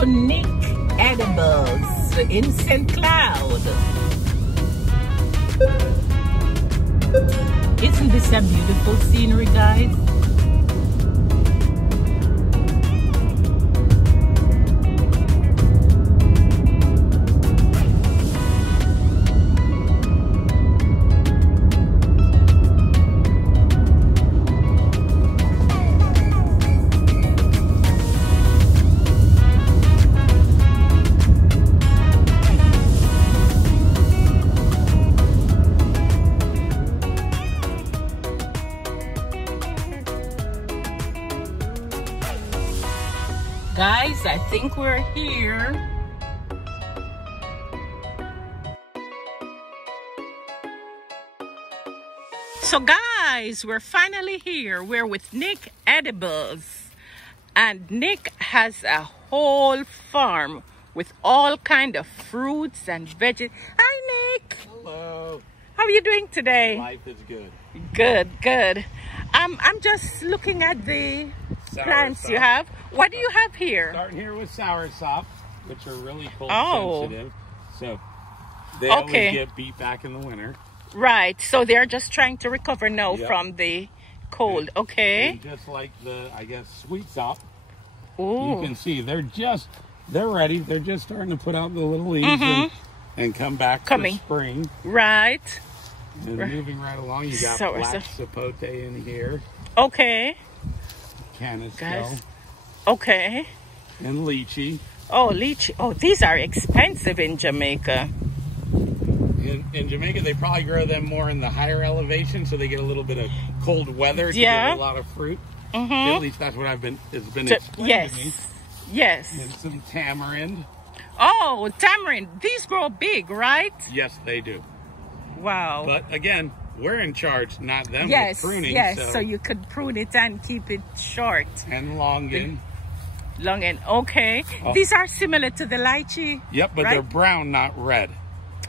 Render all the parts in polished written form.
to Nick Edibles in St. Cloud. Isn't this a beautiful scenery, guys? Guys, I think we're here. So guys, we're finally here. We're with Nick Edibles. And Nick has a whole farm with all kind of fruits and veggies. Hi, Nick. Hello. How are you doing today? Life is good. Good, good. I'm just looking at the plants you have. What do you have here? Starting here with soursop, which are really cold sensitive. So they always get beat back in the winter. Right. So they're just trying to recover now from the cold. And just like the, I guess, sweet sop. Ooh. You can see they're ready. They're just starting to put out the little leaves and come back for spring. Right. And moving right along, you got black sapote in here. Okay. Canistel. Okay. And lychee. Oh, lychee. Oh, these are expensive in Jamaica. In Jamaica, they probably grow them more in the higher elevation, so they get a little bit of cold weather to get a lot of fruit. At least that's what it's been explained to me. Yes. And some tamarind. Oh, tamarind. These grow big, right? Yes, they do. Wow. But again, we're in charge, not them with pruning. Yes, so you could prune it and keep it short. And longen. Longen, okay. Oh. These are similar to the lychee. Yep, but they're brown, not red.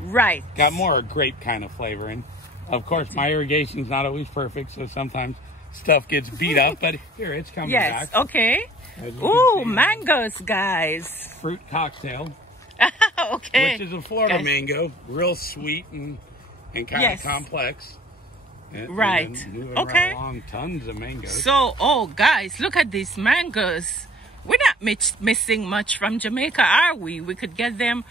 Right. Got more a grape kind of flavoring. Of course, my irrigation's not always perfect, so sometimes stuff gets beat up, but here, it's coming back. Yes, okay. Ooh, mangoes, guys. Fruit cocktail. Okay. Which is a Florida mango, real sweet and kind of complex. And moving right along, tons of mangoes. So, guys, look at these mangoes. We're not missing much from Jamaica, are we? We could get them.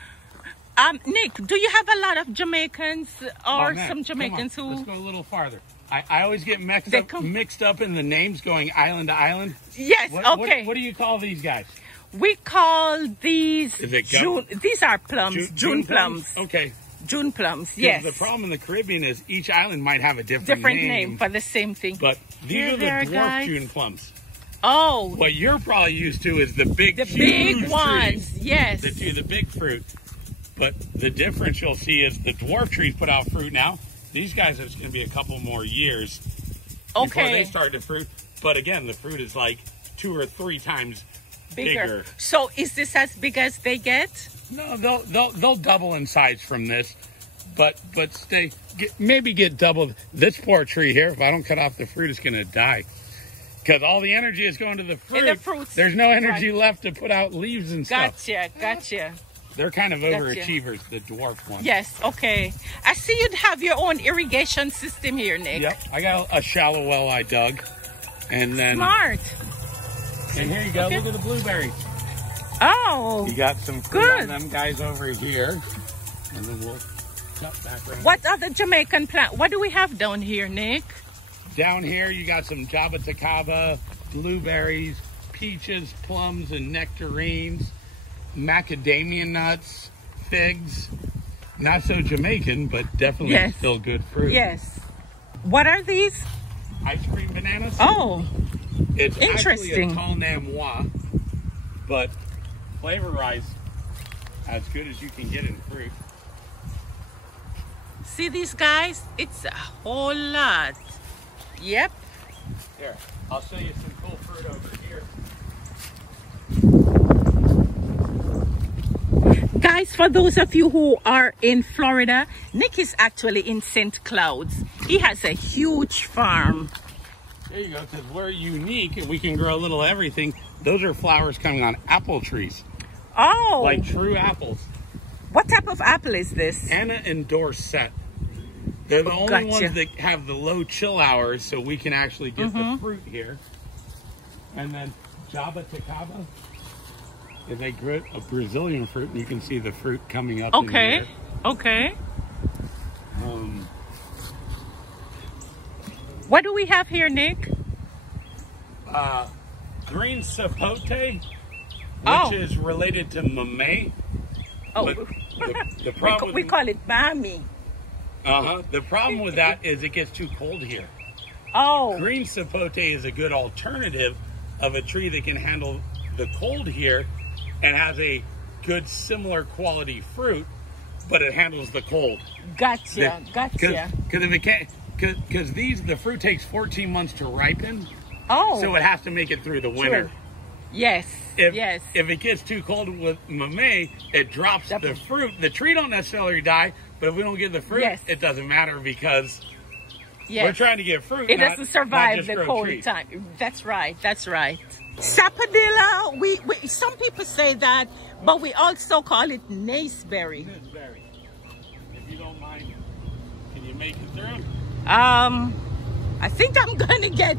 Nick, do you have a lot of Jamaicans or some Jamaicans who... Let's go a little farther. I always get mixed up in the names going island to island. Yes, okay. What do you call these guys? We call these... Is it these are plums, June plums. Okay. June plums, yes. The problem in the Caribbean is each island might have a different name for the same thing. But these are the dwarf June plums. Oh. What you're probably used to is the big ones, yes. The big fruit. But the difference you'll see is the dwarf trees put out fruit now. These guys, it's going to be a couple more years before they start to fruit. But again, the fruit is like 2 or 3 times bigger. So is this as big as they get? No, they'll double in size from this, but maybe get double. This poor tree here, if I don't cut off the fruit, it's going to die because all the energy is going to the fruit. And the fruits. There's no energy left to put out leaves and stuff. Gotcha. They're kind of overachievers, the dwarf ones. Yes, okay. I see you'd have your own irrigation system here, Nick. Yep, I got a shallow well I dug, and then smart. And here you go. Look at the blueberries. Oh, you got some fruit on them guys over here, and then we'll jump back around. What other Jamaican plant? What do we have down here, Nick? Down here, you got some jaboticaba, blueberries, peaches, plums, and nectarines, macadamia nuts, figs. Not so Jamaican, but definitely still good fruit. Yes. What are these? Ice cream bananas. Oh, it's interesting. Actually a tall namois, but flavor-wise, as good as you can get in fruit. See these guys? It's a whole lot. Yep. Here, I'll show you some cool fruit over here. Guys, for those of you who are in Florida, Nick is actually in St. Cloud. He has a huge farm. There you go, because we're unique and we can grow a little everything. Those are flowers coming on apple trees. Oh. Like true apples. What type of apple is this? Anna and Dorset. They're the only Gotcha. ones that have the low chill hours, so we can actually get the fruit here. And then Java Tacaba is a Brazilian fruit, and you can see the fruit coming up. Okay. In here. Okay. What do we have here, Nick? Green sapote, which is related to mamey. Oh, But the problem we call it Mami. The problem with that is it gets too cold here. Oh. Green sapote is a good alternative of a tree that can handle the cold here and has a good similar quality fruit, but it handles the cold. Gotcha. Gotcha. Because if it can't, because the fruit takes 14 months to ripen, Oh. so it has to make it through the winter. Sure. Yes. Yes. If it gets too cold with mamey, it drops the fruit. The tree don't necessarily die, but if we don't get the fruit, it doesn't matter because we're trying to get fruit. It doesn't survive the cold time. That's right. That's right. Sapodilla, we some people say that, but we also call it naceberry. Naceberry. If you don't mind, can you make it through? I think I'm gonna get.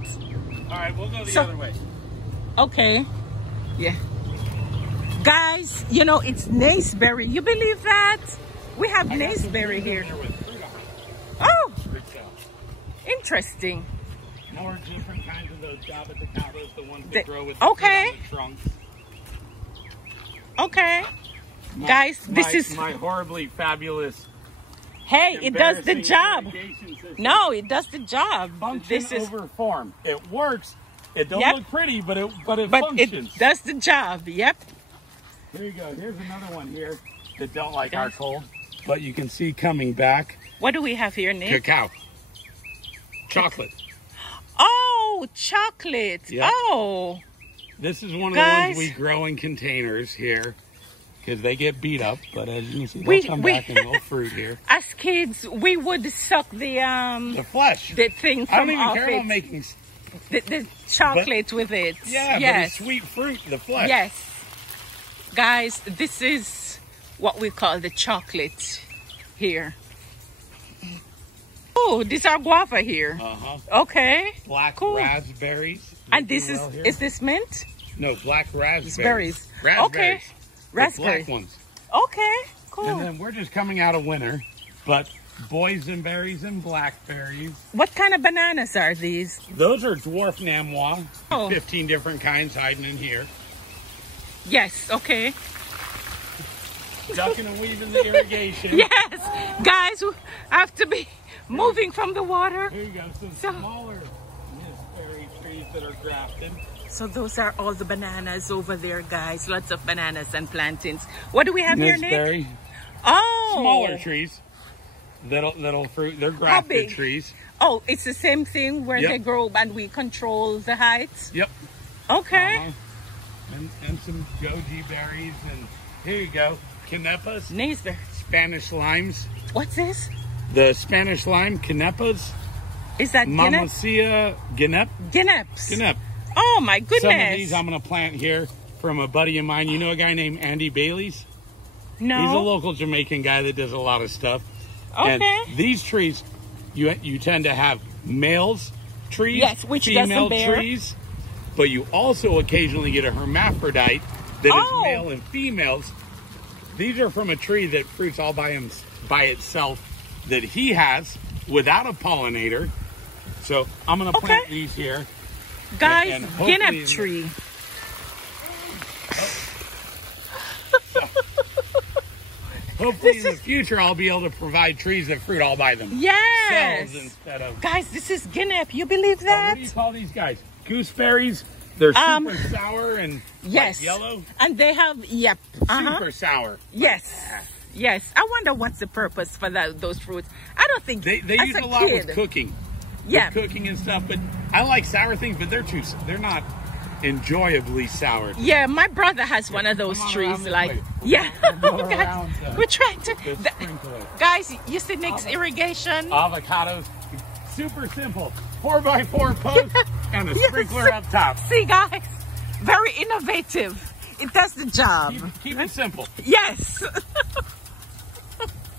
All right, we'll go the other way. Okay. Yeah. Guys, you know, it's naceberry. You believe that? We have naceberry here. Oh, interesting. More different kinds of those Java Tacabas, the ones that grow with the trunks. Okay. Guys, this is my horribly fabulous. Hey, it does the job. No, it does the job. Function over form. It works. It don't look pretty, but it functions. It does the job. Yep. Here you go. Here's another one here that don't like our cold, but you can see coming back. What do we have here, Nick? Cacao. Chocolate. Oh, chocolate. Yep. Oh. This is one of the ones we grow in containers here because they get beat up, but as you can see, they'll come back in little fruit here. As kids, we would suck the flesh. The thing from I don't even care about making the chocolate with it. Yeah, but it's sweet fruit, the flesh. Yes. Guys, this is what we call the chocolate here. Oh, these are guava here. Okay. Black raspberries. And this is this mint? No, black raspberries. Raspberries. Okay. Raspberries. Black ones. Okay, cool. And then we're just coming out of winter, but boysenberries and blackberries. What kind of bananas are these? Those are dwarf namois. 15 different kinds hiding in here. Yes, okay. Ducking and weaving the irrigation. Yes, guys, we have to be moving from the water. Here you go, some smaller berry trees that are grafted. So those are all the bananas over there, guys. Lots of bananas and plantains. What do we have here, Nick? Oh, smaller trees. That'll fruit. They're grafted trees. Oh, it's the same thing where they grow and we control the heights. Yep. Okay. And some goji berries, and here you go, canepas. Naceberry. Spanish limes. What's this? The Spanish lime, canepas. Is that Mamacilla guinep? Guineps. Guinep. Oh my goodness. Some of these I'm going to plant here from a buddy of mine. You know a guy named Andy Bailey's? No. He's a local Jamaican guy that does a lot of stuff. Okay. And these trees, you tend to have males trees, which female trees, but you also occasionally get a hermaphrodite that is male and females. These are from a tree that fruits all by itself that he has without a pollinator. So I'm going to plant these here. Guys, guinep tree. Hopefully in the future I'll be able to provide trees that fruit all by themselves. Yes. Instead of... Guys, this is guinep. You believe that? What do you call these guys? Gooseberries? They're super sour and like yellow? And they have, super sour. Yes. Yes. I wonder what's the purpose for those fruits. I don't think they use a lot with cooking. With cooking and stuff, but I like sour things, but they're not enjoyably sour. Yeah, my brother has one of those trees. Like, we're trying to. Guys, you see Nick's irrigation? Avocados, super simple. 4x4 post and a sprinkler up top. See, guys, very innovative. It does the job. Keep it simple. Yes.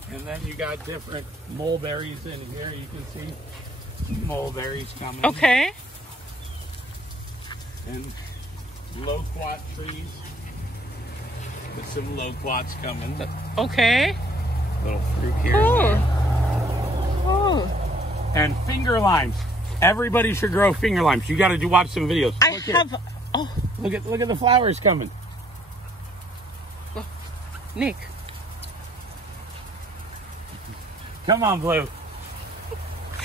And then you got different mulberries in here. You can see mulberries coming. Okay. And loquat trees. With some loquats coming. Okay. Little fruit here. Oh. And finger limes. Everybody should grow finger limes. You got to watch some videos. I have. Oh, look at the flowers coming. Nick. Come on, Blue.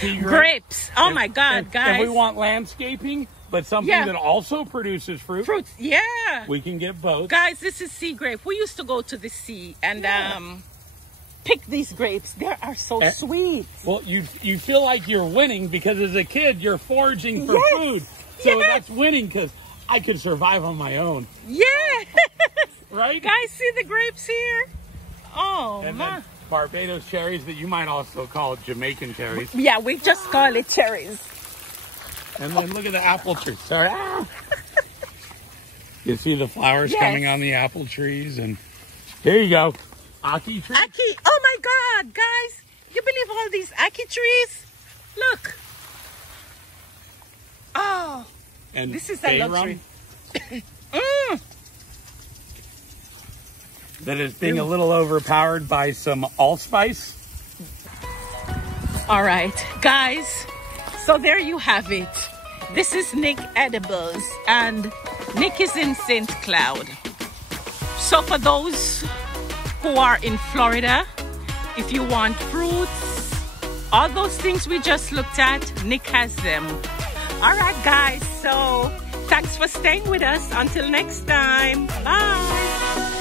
Grapes. Oh my God, guys. If we want landscaping, but something that also produces fruits, yeah, we can get both. Guys, this is sea grape. We used to go to the sea and pick these grapes. They are so sweet. Well, you feel like you're winning because as a kid you're foraging for food. So that's winning because I could survive on my own. Yeah. Right? Guys, see the grapes here? Oh, and my. Then Barbados cherries that you might also call Jamaican cherries. Yeah, we just call it cherries. And then look at the apple tree. Sorry. You see the flowers coming on the apple trees, and here you go. Ackee tree. Ackee. Oh my God, guys. You believe all these ackee trees? Look. Oh. And this is a luxury. That is being a little overpowered by some allspice. All right, guys. So there you have it. This is Nick Edibles, and Nick is in St. Cloud. So for those who are in Florida, if you want fruits, all those things we just looked at, Nick has them. All right, guys. So thanks for staying with us. Until next time. Bye.